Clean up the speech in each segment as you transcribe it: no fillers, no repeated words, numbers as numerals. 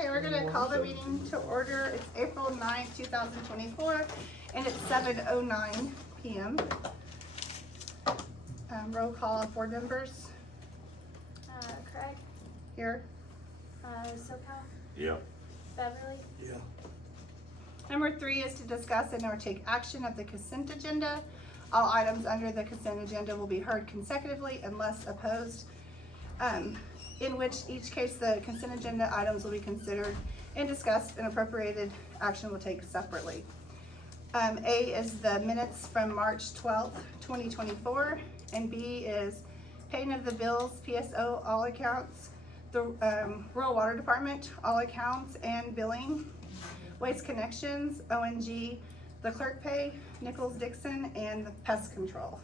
Okay, we're gonna call the meeting to order. It's April 9th, 2024, and it's 7:09 PM. Roll call of board members Craig, here. SoCal, Yeah. Beverly, Yeah. Number 3 is to discuss and or take action of the consent agenda. All items under the consent agenda will be heard consecutively unless opposed, in which each case the consent agenda items will be considered and discussed, and appropriated action will take separately. A is the minutes from March 12th, 2024, and B is paying of the bills, PSO, all accounts, the Rural Water Department, all accounts and billing, Waste Connections, ONG, the clerk pay, Nichols Dixon, and the pest control.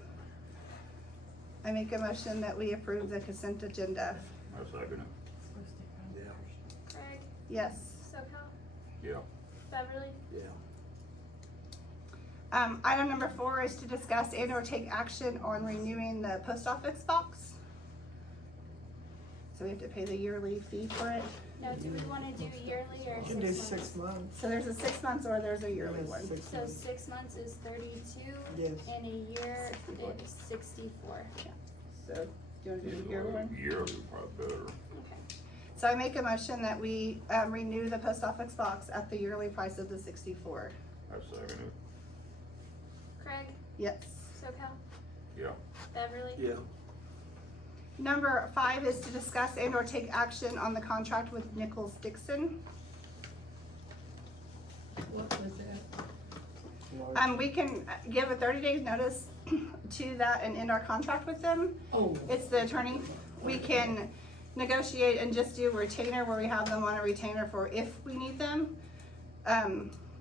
I make a motion that we approve the consent agenda. I second it. Yeah. Craig, Yes. SoCal, Yeah. Beverly, Yeah. Item number 4 is to discuss and or take action on renewing the post office box. So we have to pay the yearly fee for it. no, do we wanna do yearly or You can do 6 months? 6 months. So there's a 6 months or there's a yearly Yes, one. 6 So months. 6 months is 32, Yes. and a year 64. is 64. So do you want to do the yearly one? Yearly probably better. Okay. So I make a motion that we renew the post office box at the yearly price of the 64. I second it. Craig, Yes. SoCal, Yeah. Beverly, Yeah. Number 5 is to discuss and or take action on the contract with Nichols Dixon. What was that? We can give a 30-day notice to that and end our contract with them. Oh, It's the attorney. We can negotiate and just do a retainer where we have them on a retainer for if we need them.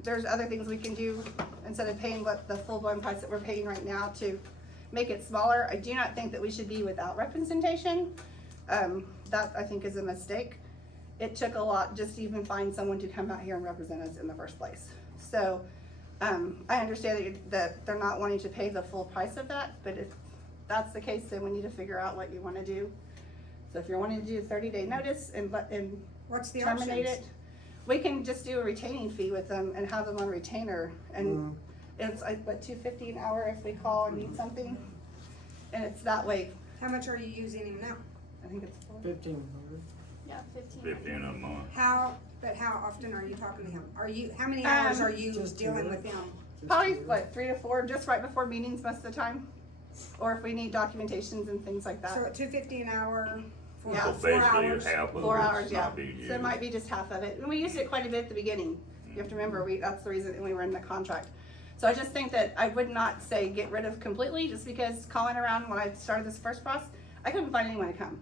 There's other things we can do instead of paying what the full-blown price that we're paying right now to make it smaller. I do not think that we should be without representation. That I think is a mistake. It took a lot just to even find someone to come out here and represent us in the first place. So I understand that they're not wanting to pay the full price of that, but if that's the case, then we need to figure out what you want to do. So if you're wanting to do a 30-day notice and What's the terminate options? it, we can just do a retaining fee with them and have them on retainer. And it's like, what, $2.50 an hour if we call and need something? And it's that way. How much are you using him now? I think it's 1,500. yeah, 15. 15 a month. How often are you talking to him? How many hours are you Just dealing do it. with him? probably, what, 3 to 4, just right before meetings most of the time. Or if we need documentations and things like So that. at $2.50 an hour, for Yeah. So 4 basically hours? half of 4 it's hours, yeah. not being So it used. might be just half of it. And we used it quite a bit at the beginning. You have to remember, that's the reason we were in the contract. So I just think that I would not say get rid of completely, just because calling around when I started this first process, I couldn't find anyone to come.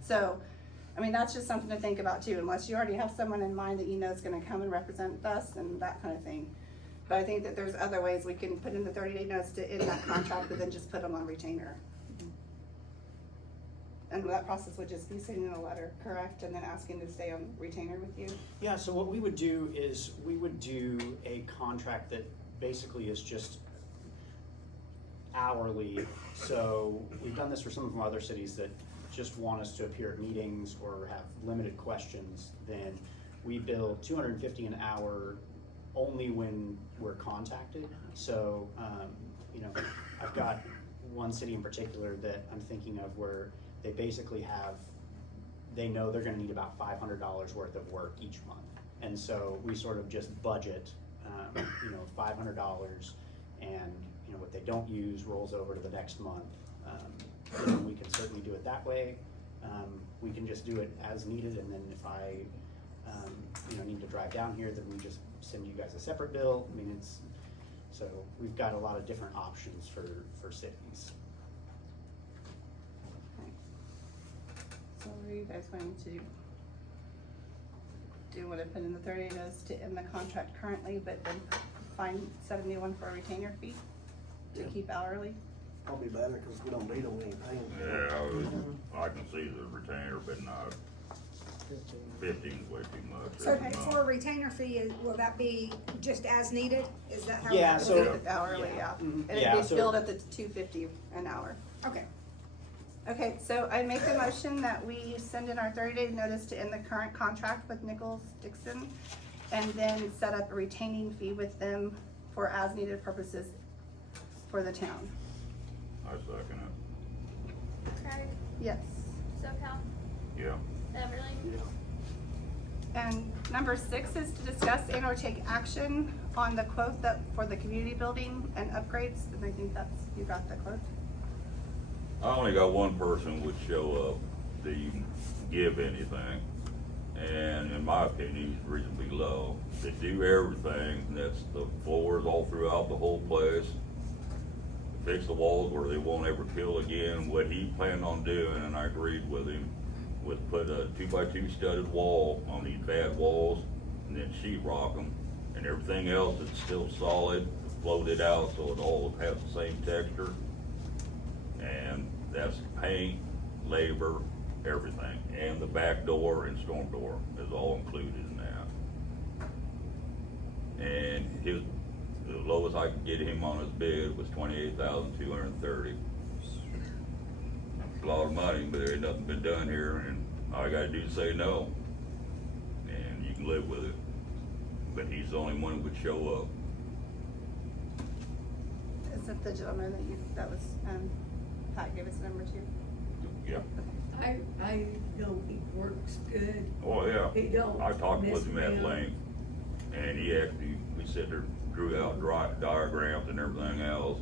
So, I mean, that's just something to think about too, unless you already have someone in mind that you know is gonna come and represent us and that kind of thing. But I think that there's other ways we can put in the 30-day notice to end that contract, but then just put them on retainer. And that process would just be sending a letter, correct, and then asking to stay on retainer with you? Yeah, so what we would do is we would do a contract that basically is just hourly. So we've done this for some of our other cities that just want us to appear at meetings or have limited questions. Then we bill $250 an hour only when we're contacted. So, I've got one city in particular that I'm thinking of where they basically they know they're gonna need about $500 worth of work each month. And so we sort of just budget, $500, and, what they don't use rolls over to the next month. We can certainly do it that way. We can just do it as needed, and then if I, need to drive down here, then we just send you guys a separate bill. I mean, so we've got a lot of different options for cities. So what are you guys going to do? Do you want to put in the 30 days to end the contract currently, but then set a new one for a retainer fee to Yeah. keep hourly? Probably better, because we don't need them, we ain't paying for it. Yeah, I can see the retainer, but not 15 is way too much. So every month. for a retainer fee, will that be just as needed? Is that how? Yeah, it so- will Leave it hourly, yeah. Mhm. And Yeah, it'd be so- billed at the $2.50 an hour. be? Okay, Okay, so I make the motion that we send in our 30-day notice to end the current contract with Nichols Dixon, and then set up a retaining fee with them for as-needed purposes for the town. I second Craig, Yes. SoCal, it, yeah. Beverly, And number 6 is to discuss and or take action on the quote that, for the community building and upgrades, and I think that's, you got the quote? I only got one person would show up to even give anything, and in my opinion, he's reasonably low. They do everything, and that's the floors all throughout the whole place. Fix the walls where they won't ever peel again. What he planned on doing, and I agreed with him, was put a 2x2 studded wall on these bad walls, and then sheetrock them, and everything else that's still solid, float it out so it all has the same texture. And that's paint, labor, everything, and the back door and storm door is all included in that. And the lowest I could get him on his bid was $28,230. It's a lot of money, but there ain't nothing been done here, and all I gotta do is say no, and you can live with it. But he's the only one who would show up. Is it the gentleman that you, that was, Pat gave us a number to? Yeah. I know he works good. Oh, yeah. He don't I talked with him mess at around. length, and he actually, we sat there, drew out diagrams and everything else,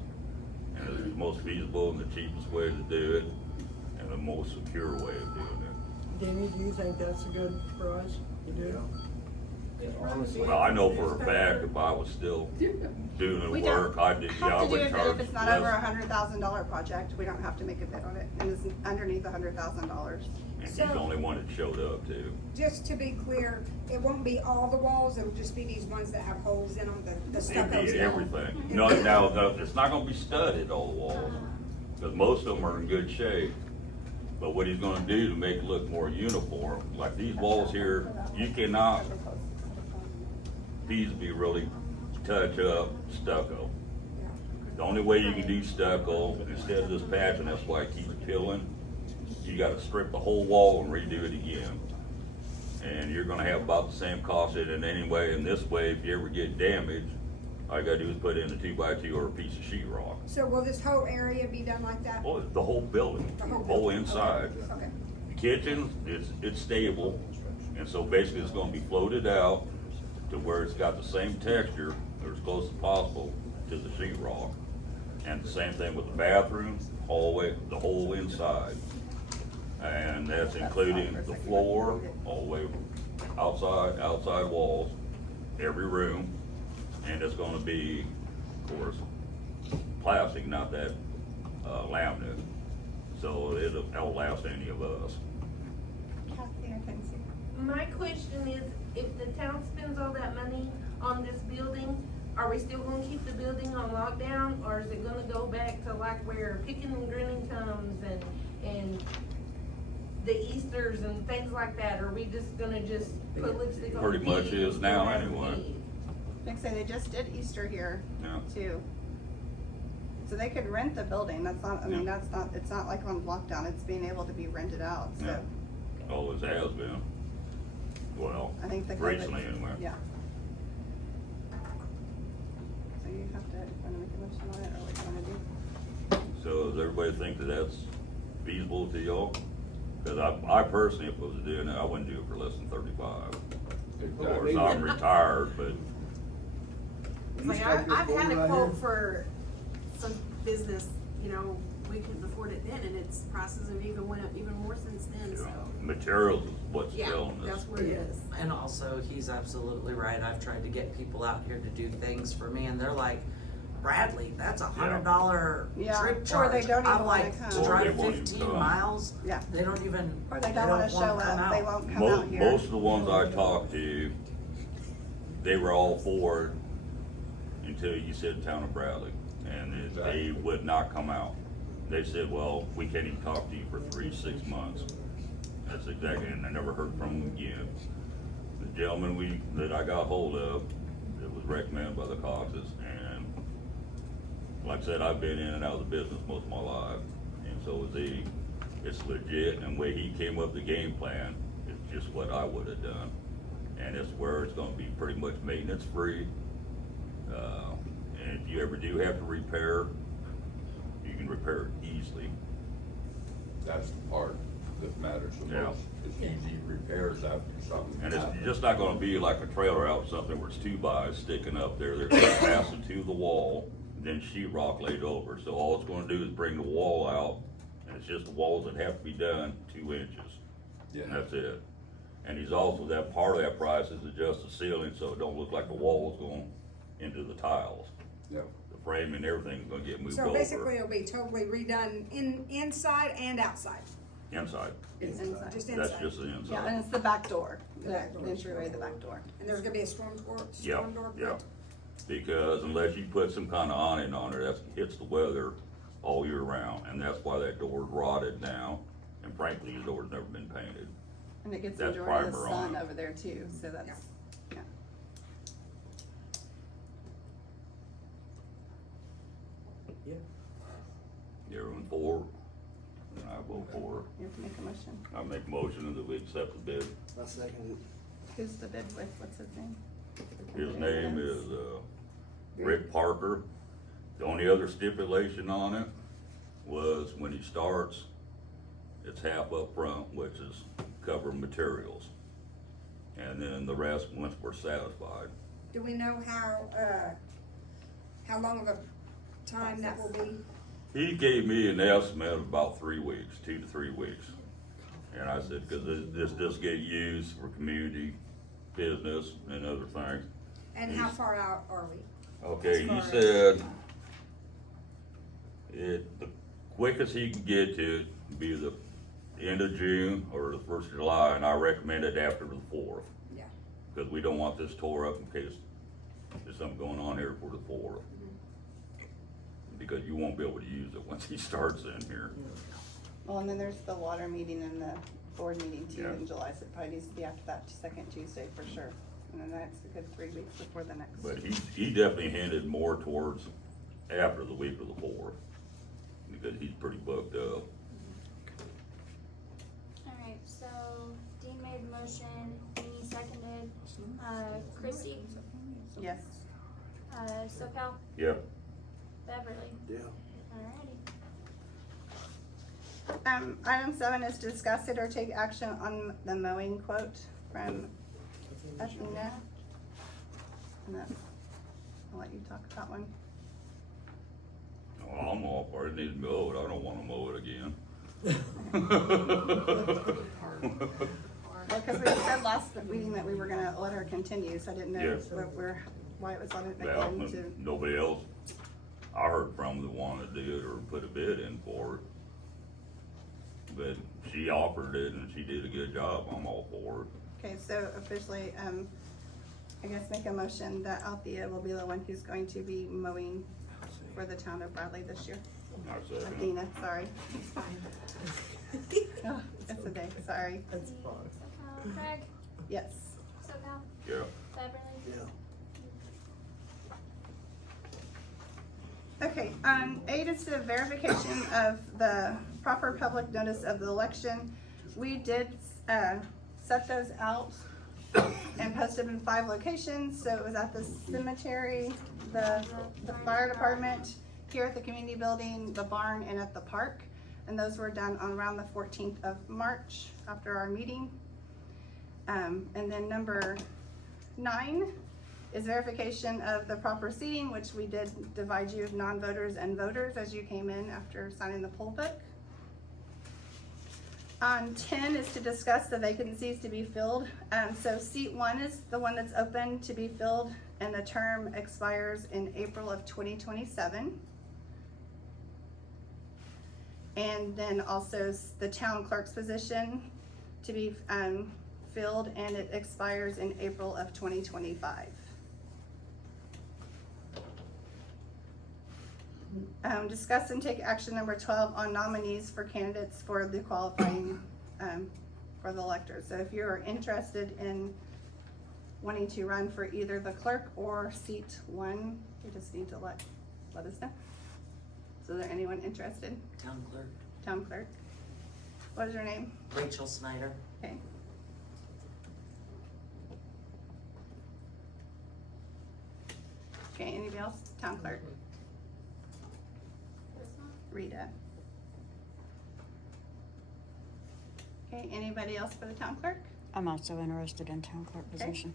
and it was the most feasible and the cheapest way to do it, and the most secure way of doing it. Denny, do you think that's a good price? You do? Honestly. Well, I know for a fact if I was still doing the We work, don't I did, yeah, I have to do would it, but charge if it's not over less. $100,000 project, we don't have to make a bid on it, and it's underneath $100,000. And he's the only one that showed up too. Just to be clear, it won't be all the walls, it'll just be these ones that have holes in them, the It'd stucco's be down. everything. No, now, it's not gonna be studded, all the walls, because most of them are in good shape. But what he's gonna do to make it look more uniform, like these walls here, you cannot feasibly really touch up stucco. The only way you can do stucco, instead of this patch, and that's why it keeps peeling, you gotta strip the whole wall and redo it again. And you're gonna have about the same cost in it anyway, and this way, if you ever get damaged, all you gotta do is put in a 2x2 or a piece of sheetrock. So will this whole area be done like that? Well, the whole building, The whole whole building. inside. Okay. The kitchen, it's stable, and so basically it's gonna be floated out to where it's got the same texture, or as close as possible, to the sheetrock. And the same thing with the bathroom, all the way, the whole inside. And that's including the floor, all the way outside walls, every room. And it's gonna be, of course, plastic, not that, laminate. So it'll outlast any of us. Kathy, I can see. My question is, if the town spends all that money on this building, are we still gonna keep the building on lockdown, or is it gonna go back to like where picking and grinning comes and the Easters and things like that? Are we just gonna put lipstick on the Pretty much pig is and now go out anyway. and eat? Like I say, they just did Easter here Yeah. too. So they could rent the building, that's not, I mean, Yeah. that's not, it's not like on lockdown, it's being able to be rented out, so. Yeah. Always has been. Well, I think the. recently anyway. Yeah. So you have to, wanna make a motion on it, or what you wanna do? So does everybody think that that's feasible to y'all? Cause I personally, if I was doing it, I wouldn't do it for less than 35. Of course, I'm retired, but Like, I've had a quote for some business, you know, we couldn't afford it then, and its prices have even went up even more since then, you so. know, materials is what's Yeah, killing us. that's what it is. And also, he's absolutely right. I've tried to get people out here to do things for me, and they're like, Bradley, that's $100 Yeah, or trip they charge. don't even I'm wanna like, come. to Or drive they won't even 15 come. miles? Yeah. They don't even. Or they don't wanna show come up, they out. won't come out here. Most of the ones I talked to, they were all for it until you said town of Bradley, and they would not come out. They said, well, we can't even talk to you for 3-6 months. That's exactly, and I never heard from them again. The gentleman that I got hold of, it was recommended by the Coxes, and like I said, I've been in and out of the business most of my life, and so was he. it's legit, and the way he came up with the game plan, it's just what I would have done. And it's where it's gonna be pretty much maintenance free. And if you ever do have to repair, you can repair it easily. That's the part that matters the Yeah. most, is easy repairs after something And it's happens. just not gonna be like a trailer out, something where it's 2x sticking up there, they're gonna pass it to the wall, then sheetrock laid over, so all it's gonna do is bring the wall out, and it's just the walls that have to be done 2 inches, Yeah. and that's it. And he's also, that part of that price is adjust the ceiling, so it don't look like the wall's going into the tiles. Yep. The frame and everything's gonna get moved So basically over, it'll be totally redone inside and outside, inside, It's inside. just that's inside. just the Yeah, and inside. it's the back door, The the back door. entryway, the back door. And there's gonna be a storm door Yeah, yeah. put? Because unless you put some kind of awning on it, that hits the weather all year round, and that's why that door's rotted now, and frankly, the door's never been painted. And it gets the That's majority of the primer on sun it. over there too, so that's, yeah. Everyone for, and I vote for. You have to make a motion. I make a motion that we accept the bid. I second Who's the bid with, what's his name? His name is, Rick Parker. The only other stipulation on it was when he starts, it's half up front, which is cover materials. And then the rest, once we're satisfied. Do we know how long of a time that will be? He gave me an estimate of about 3 weeks, 2 to 3 weeks. And I said, cause this get used for community, business and other things. And how far out are we? Okay, As he far as- said the quickest he can get to it would be the end of June or the 1st of July, and I recommended after the 4th. Yeah. Cause we don't want this tore up in case there's something going on here for the 4th. Because you won't be able to use it once he starts in here. Well, and then there's the water meeting and the board meeting too Yeah. in July, so it probably needs to be after that second Tuesday for sure. And then that's a good 3 weeks before the next. But he definitely hinted more towards after the week of the 4th, because he's pretty booked up. Alright, so Dean made the motion, Amy seconded, Christie, Yes. SoCal, Yeah, Beverly. it. Yeah. Alrighty. Item 7 is to discuss it or take action on the mowing quote from Athena. And that's, I'll let you talk about one. well, I'm all for it, it needs mowed, I don't wanna mow it again. Well, because we said last meeting that we were gonna let her continue, so I didn't know Yeah. why it was on it Well, again to. nobody else I heard from that wanted to do it or put a bid in for it. But she offered it and she did a good job, I'm all for it. Okay, so officially, I guess make a motion that Althea will be the one who's going to be mowing for the town of Bradley this year. I said, Athena, sorry. Oh, it's a day, sorry. That's fine. SoCal, Craig, Yes. SoCal, yeah, Beverly. Yeah. Okay, 8 is the verification of the proper public notice of the election. We did, set those out and posted in 5 locations, so it was at the cemetery, the fire department, here at the community building, the barn, and at the park. And those were done on around the 14th of March after our meeting. And then number 9 is verification of the proper seating, which we did divide you non-voters and voters as you came in after signing the poll book. 10 is to discuss the vacancies to be filled. So seat 1 is the one that's open to be filled, and the term expires in April of 2027. And then also the town clerk's position to be filled, and it expires in April of 2025. Discuss and take action number 12 on nominees for candidates for the qualifying for the electors. So if you're interested in wanting to run for either the clerk or seat 1, you just need to let us know. So is there anyone interested? Town clerk. Town clerk? What is your name? Rachel Snyder. Okay. Okay, anybody else? Town clerk? Rita. Okay, anybody else for the town clerk? I'm also interested in town clerk Okay. position.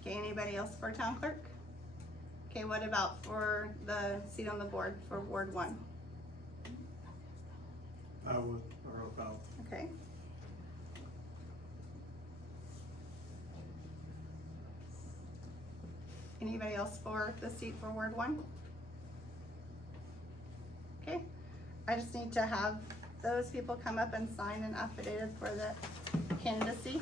Okay, anybody else for town clerk? Okay, what about for the seat on the board for Ward 1? I would, or about. Okay. Anybody else for the seat for Ward 1? Okay, I just need to have those people come up and sign an affidavit for the candidacy.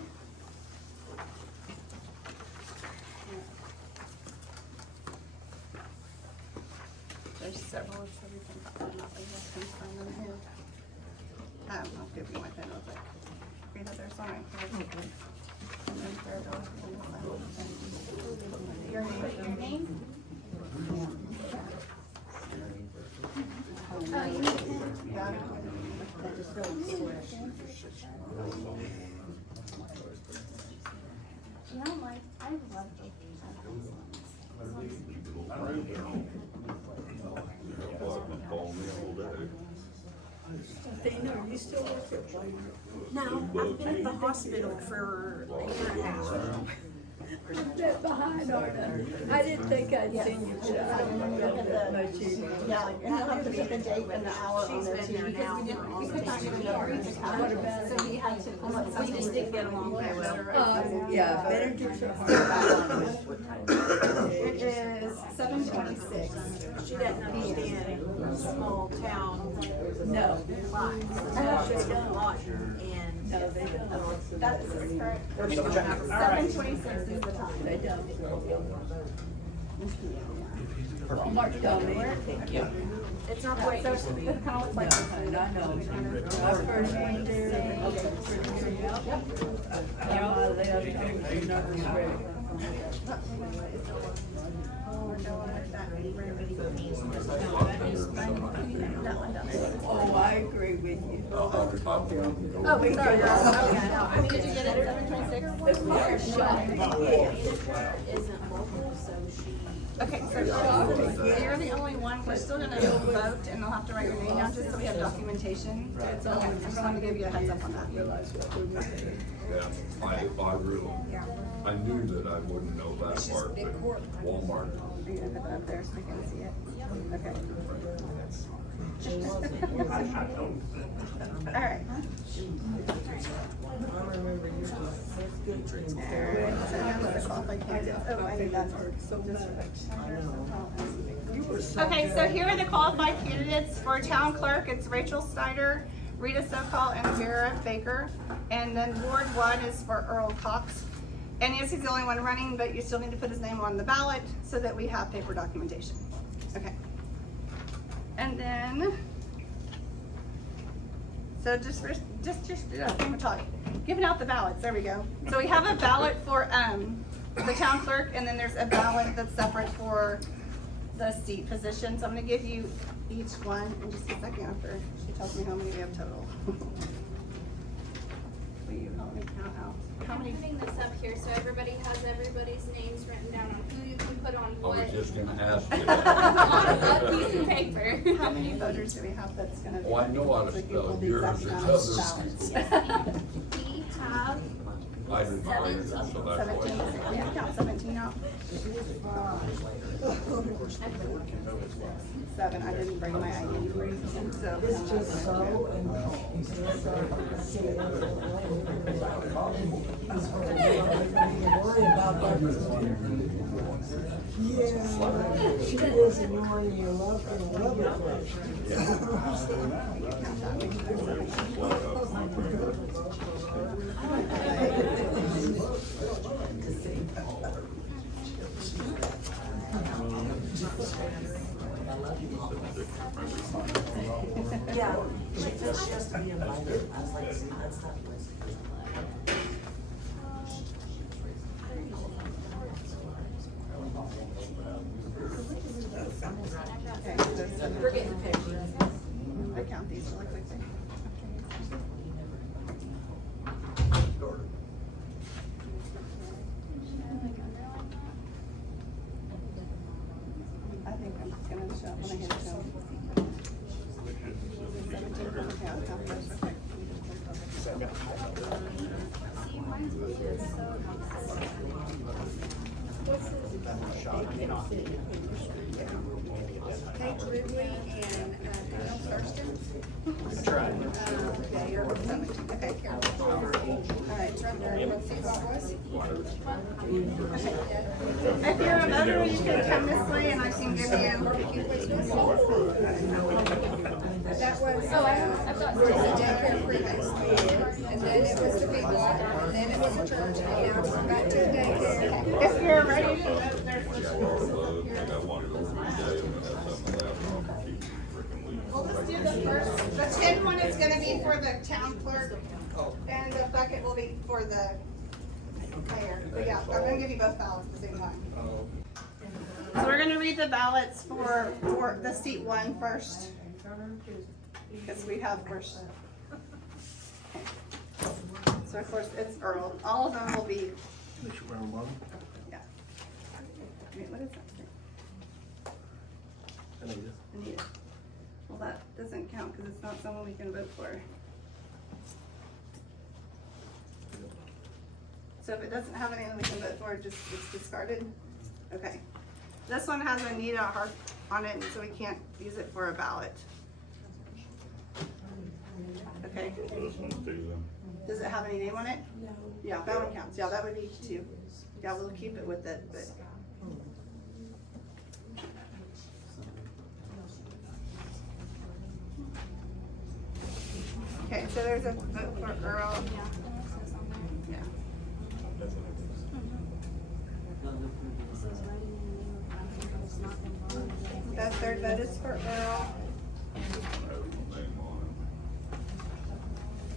There's several, so we can, not like this, can sign them here. I'll give you my pen real quick. Read that there's sign. And then Farrell, your name? Oh, you need a pen? Yeah. No, like, I love those. Dana, are you still working at Walmart? No, I've been at the hospital for a year and a half. I'm that behind on it. I didn't think I'd seen you, but I don't remember that much either. Yeah, and you'll have to put the date and the hour on there too, because we could not get a read the calendar, so we had to. We just didn't get along very well. Yeah, Benedict's are hard. It is 7:26. She doesn't understand small town No, lives. She's done a lot and. no, they don't. That is correct. Double check. 7:26 is the time. They don't. Walmart's down there. It's not the way it used to be. It kind of looks like. No, and I know. I first went there, they looked pretty good. And my left picture number's ready. Oh, I agree with you. Oh, sorry, girl. Okay, no, I mean, did you get it at 7:26? Isn't local, so she. Okay, so you're the only one, we're still gonna vote and they'll have to write your name down just so we have documentation. So I just wanted to give you a heads up on that. Yeah, I really, I knew that I wouldn't know that part, but Walmart. Are you gonna put that up there so we can see it? Okay. All right. Alright, so now the qualified candidates. Oh, I need that. Okay, so here are the qualified candidates for town clerk. It's Rachel Snyder, Rita Sokol, and Vera Baker. And then Ward 1 is for Earl Cox. And yes, he's the only one running, but you still need to put his name on the ballot so that we have paper documentation. Okay. And then, so just we're talking, giving out the ballots, there we go. So we have a ballot for the town clerk, and then there's a ballot that's separate for the seat position. So I'm gonna give you each one in just a second after she tells me how many we have total. Will you help me count out? How I'm many? putting this up here so everybody has everybody's names written down on who you can put on I what. was just gonna ask you On that. what piece of paper. How many voters do we have that's gonna be? Oh, I know how to like, equal spell the yours, exact it's amount of others. ballots? We have I didn't mind, so that's why. 17, we have to count 17 out. 7, I didn't bring my ID, so. It's just so. Yeah, she is ignoring your love and love Yeah, she has to be invited. I was like, that's not listed. count these really quickly. I think I'm just gonna show, when I hit show. 17, okay, I'll count first, okay. See, mine's blue, so. Paige Ridley and, Danielle Thurston. I tried. Okay, you're, okay, careful. All right, it's right there, let's see what it was. If you're a voter, you can come this way and I can give you. That was, the daycare previously, and then it was the big block, and then it was a church, and now it's back to the daycare. If you're ready to vote, there's I got one of those 3 days, and that's something left on, keep freaking week. We'll just do the first, the 10 one is gonna be for the town clerk, and the bucket will be for the mayor. But yeah, I'm gonna give you both ballots at the same time. So we're gonna read the ballots for the seat 1 first. Because we have first. Okay. So of course, it's Earl. All of them will be, Which round one? yeah. Wait, what is that? Anita. Well, that doesn't count because it's not someone we can vote for. So if it doesn't have anyone we can vote for, it's discarded? Okay. This one has Anita Hart on it, and so we can't use it for a ballot. Okay. This one's 2 then. Does it have any name on it? No. Yeah, that one counts. Yeah, that would be 2. Yeah, we'll keep it with it, but. Okay, so there's a vote for Earl. Yeah, and it says on there. Yeah. It says writing in the name of country, but it's not involved. That third vote is for Earl. Have my name on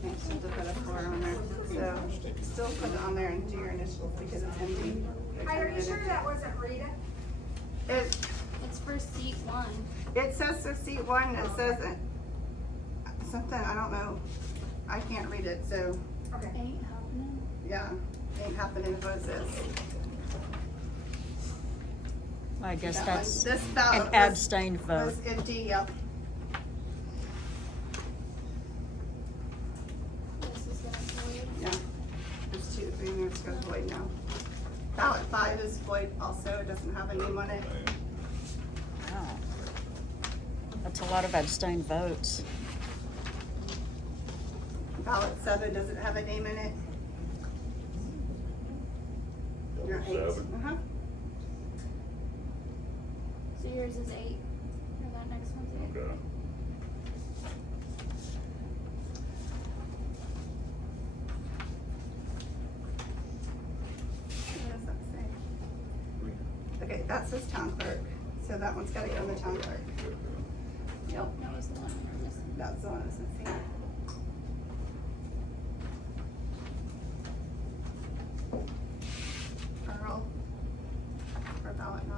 Okay, so to put a 4 on there. So still put it on there and do your initials because it's empty. Hey, are you sure that wasn't Rita? It's for seat 1. It says the seat 1, it says something, I don't know. I can't read it, so Okay. Ain't happening. yeah, ain't happening is what it says. I guess That one. that's This ballot an abstained vote. was empty, yep. This is gonna void. Yeah. There's 2, 3, and it's goes void now. Ballot 5 is void also, it doesn't have a name on it. it. Wow. That's a lot of abstained votes. Ballot 7 doesn't have a name in it. You're 8. 7. Uh-huh. So yours is 8. Or that next one's 8. Okay. What does that say? Okay, that says town clerk, so that one's gotta go in the town clerk. Yep, That was the one we were missing. that's the one that's missing. Earl, for ballot 9.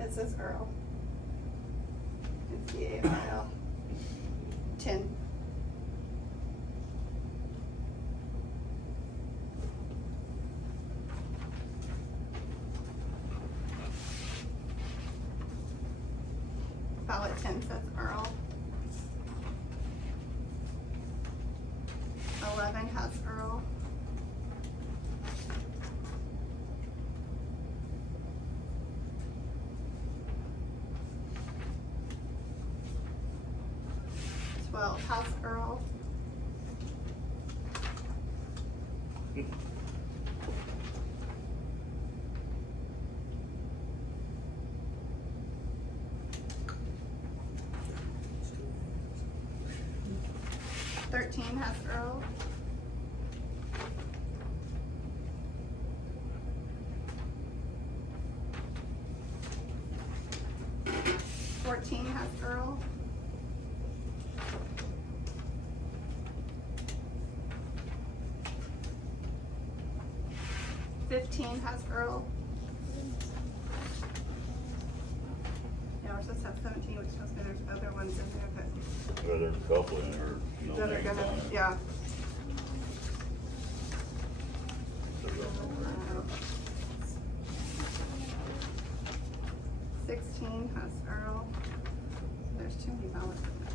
It says Earl. It's E-A-R-L. 10. Ballot 10 says Earl. 11 has Earl. Has Earl. Thirteen has Earl. 14 has Earl. 15 15 has Earl. Yeah, we're supposed to have 17, which tells me there's other ones in there Well, there's a couple in there, no that are names gonna, on it. yeah. 16 has Earl. There's too many ballots in there.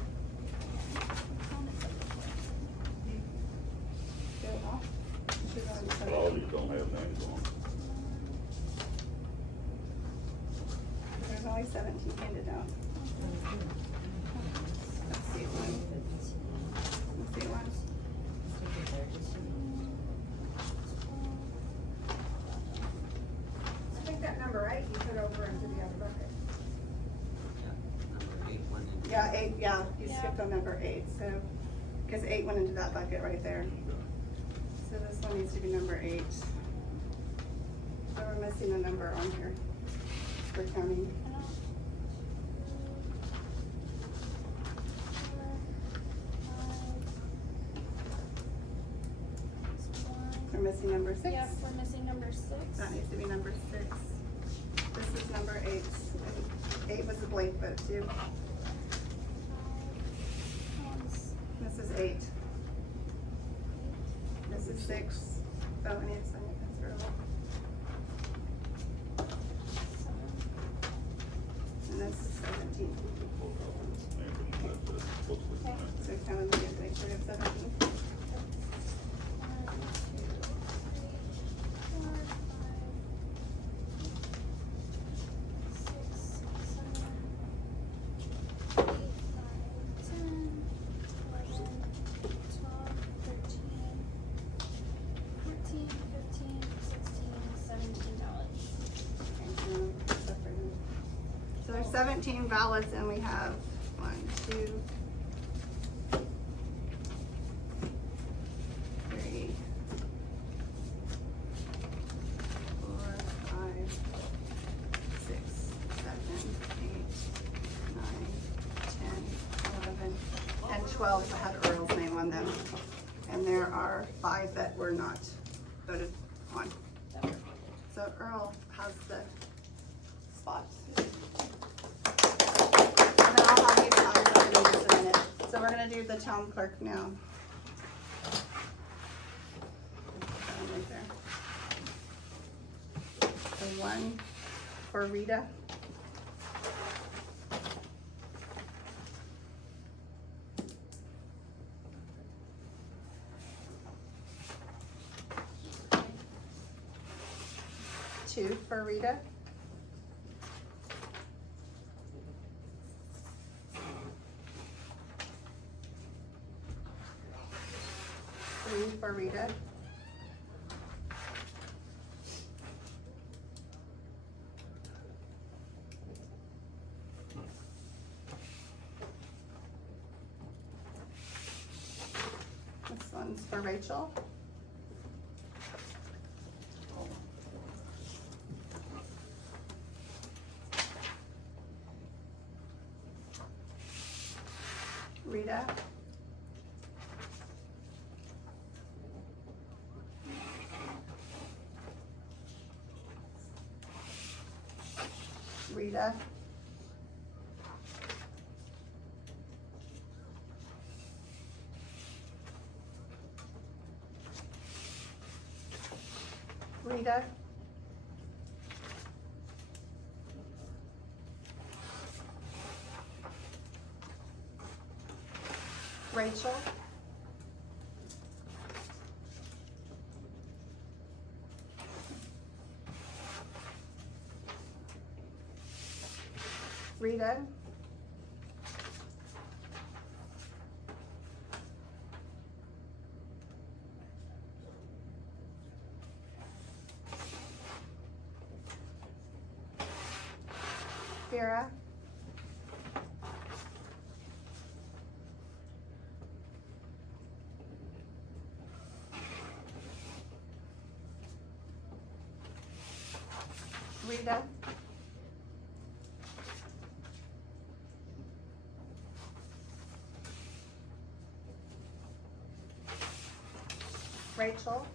You get it off? You should already put it- All these don't have names on them. There's only 17 handed out. Let's see one. Let's see one. I think that number 8 you put over into the other bucket. Number 8 went in. Yeah, 8, yeah, you skipped on number 8, so, because 8 went into that bucket right there. So this one needs to be number 8. So we're missing a number on here for counting. We're missing number 6. Yep, we're missing number 6. That needs to be number 6. This is number 8. 8 was a blank vote too. This is 8. This is 6. Oh, I need to sign it, that's Earl. And this is 17. Okay, so count them again, make sure you have 17. So there's 17 ballots and we have 1, 2, 3, 4, 5, 6, 7, 8, 9, 10, 11, and 12 that had Earl's name on them. And there are 5 that were not voted on. So Earl has the spot. And then I'll have you sign them in just a minute. So we're gonna do the town clerk now. That one right there. The 1 for Rita. Two for Rita. Three for Rita. This one's for Rachel. Rita. Rita. Rita. Rachel. Rita. Vera. Rita. Rachel.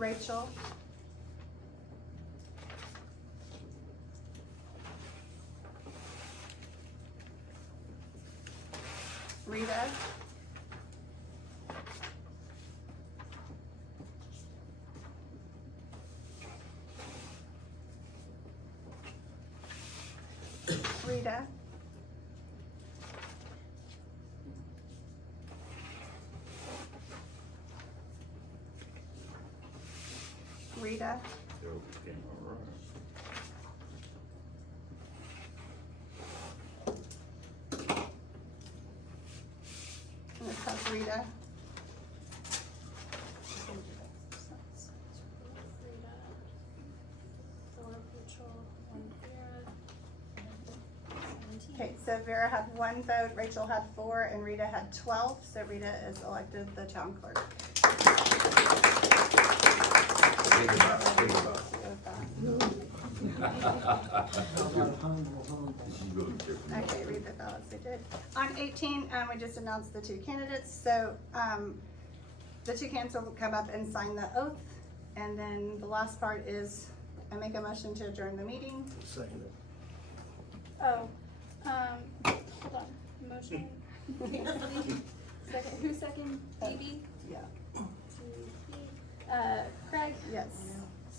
Rachel. Rita. Rita. Rita. Okay, all right. And this has Rita. Okay, so Vera had 1 vote, Rachel had 4, and Rita had 12, so Rita is elected the town clerk. Okay, read the ballots we did. On 18, we just announced the 2 candidates, so, the 2 candidates will come up and sign the oath, and then the last part is, I make a motion to adjourn the meeting. Second it. Oh, hold on, motion. Second, who second? Phoebe? Yeah. Craig? Yes.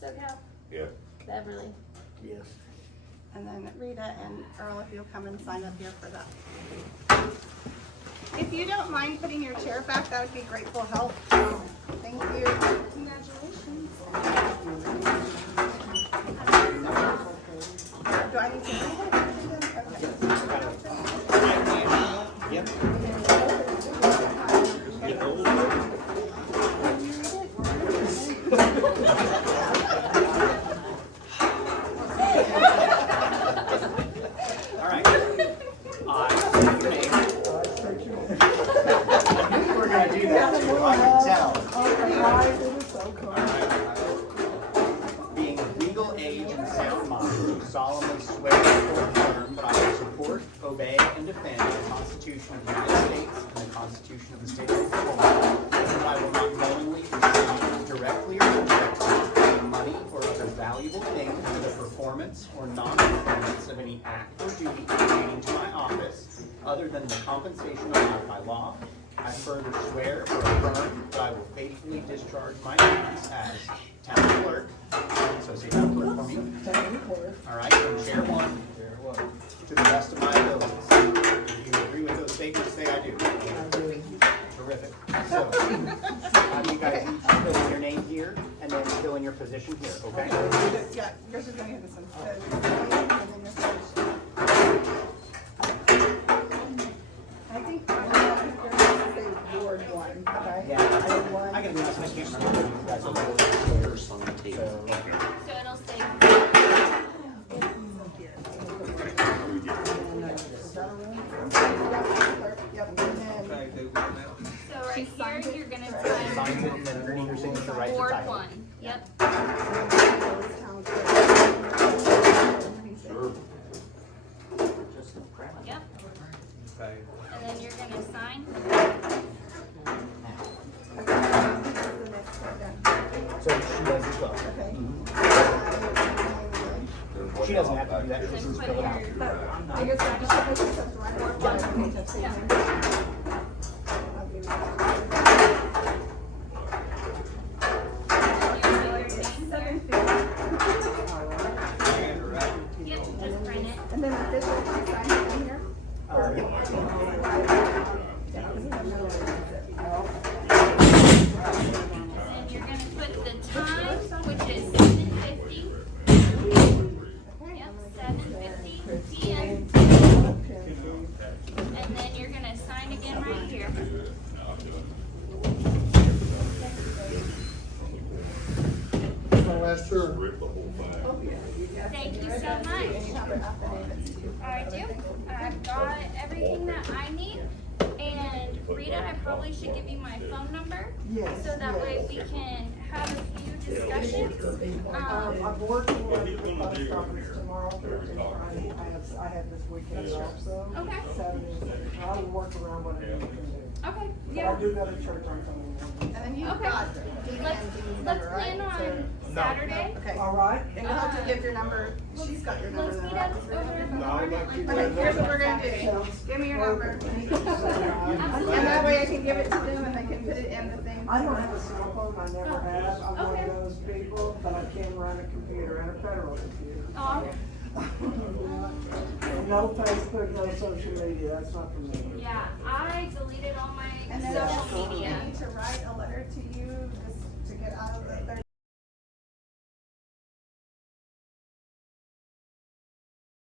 SoCal? Yeah. Beverly? Yes. And then Rita and Earl, if you'll come and sign up here for that. If you don't mind putting your chair back, that would be grateful help. Thank you. Congratulations. Do I need to read it? Yep. All right. We're gonna do that too, I can tell. Being of legal age and sound mind, do solemnly swear or affirm that I will support, obey, and defend the Constitution of the United States and the Constitution of the State of Oklahoma, and that I will not knowingly receive directly or indirectly any money or other valuable thing for the performance or non-performance of any act or duty pertaining to my office, other than the compensation allowed by law. I further swear or affirm that I will faithfully discharge my duties as town clerk. So say town clerk for me. All right, and chair one. To the best of my abilities. If you agree with those statements, say I do. Terrific. So, you guys each fill in your name here, and then fill in your position here, okay? Yeah, yours is gonna be this one. So, your name and then your position. I think you're gonna say Ward 1, okay? Yeah, I gotta be honest, I can't remember if you guys are swears on the table. So it'll say, Yep, and then, so right here, you're gonna Sign sign it, and then underneath your signature, write the Ward title. 1. Yep. town clerk. Sure. Yep. And then you're gonna sign. So she does as well. Okay. She doesn't have to do that, she Then just put fill it out. your, I guess I just put this up right Ward 1. Okay, that's it. I'll give you that. your name here. 750. Yep, just print it. And then official, can you sign it in here? And you're gonna put the time, which is 7:50. Yep, 7:50 PM. And then you're gonna sign again right here. Last turn. Rip the whole thing. Thank you so much. I do. I've got everything that I need. And Rita, I probably should give you my phone number. Yes. So that way we can have a few discussions. I'm working with the bus stoppers tomorrow, Thursday, Friday. I have this weekend also. Okay. Saturday, and Sunday. I will work around whatever you can do. Okay, I yeah. do go to church on Sunday morning. And then you've Okay. got Dee Ann Let's Dean's let's number, right? plan So- on Saturday. Okay. All right. And you'll have to give your number, she's got your number Let's then, meet right? up Is your over number? in the apartment like Okay, here's what we're gonna do. Sounds Give me your number. Absolutely. And that way I can give it to them and they can put it in the thing. I don't have a cell phone, I never have, I'm one Okay. of those people, but I can run a computer and a federal computer. Oh, And no Facebook, no social media, that's not for me. yeah, I deleted all my And then social I media. need to write a letter to you just to get out of the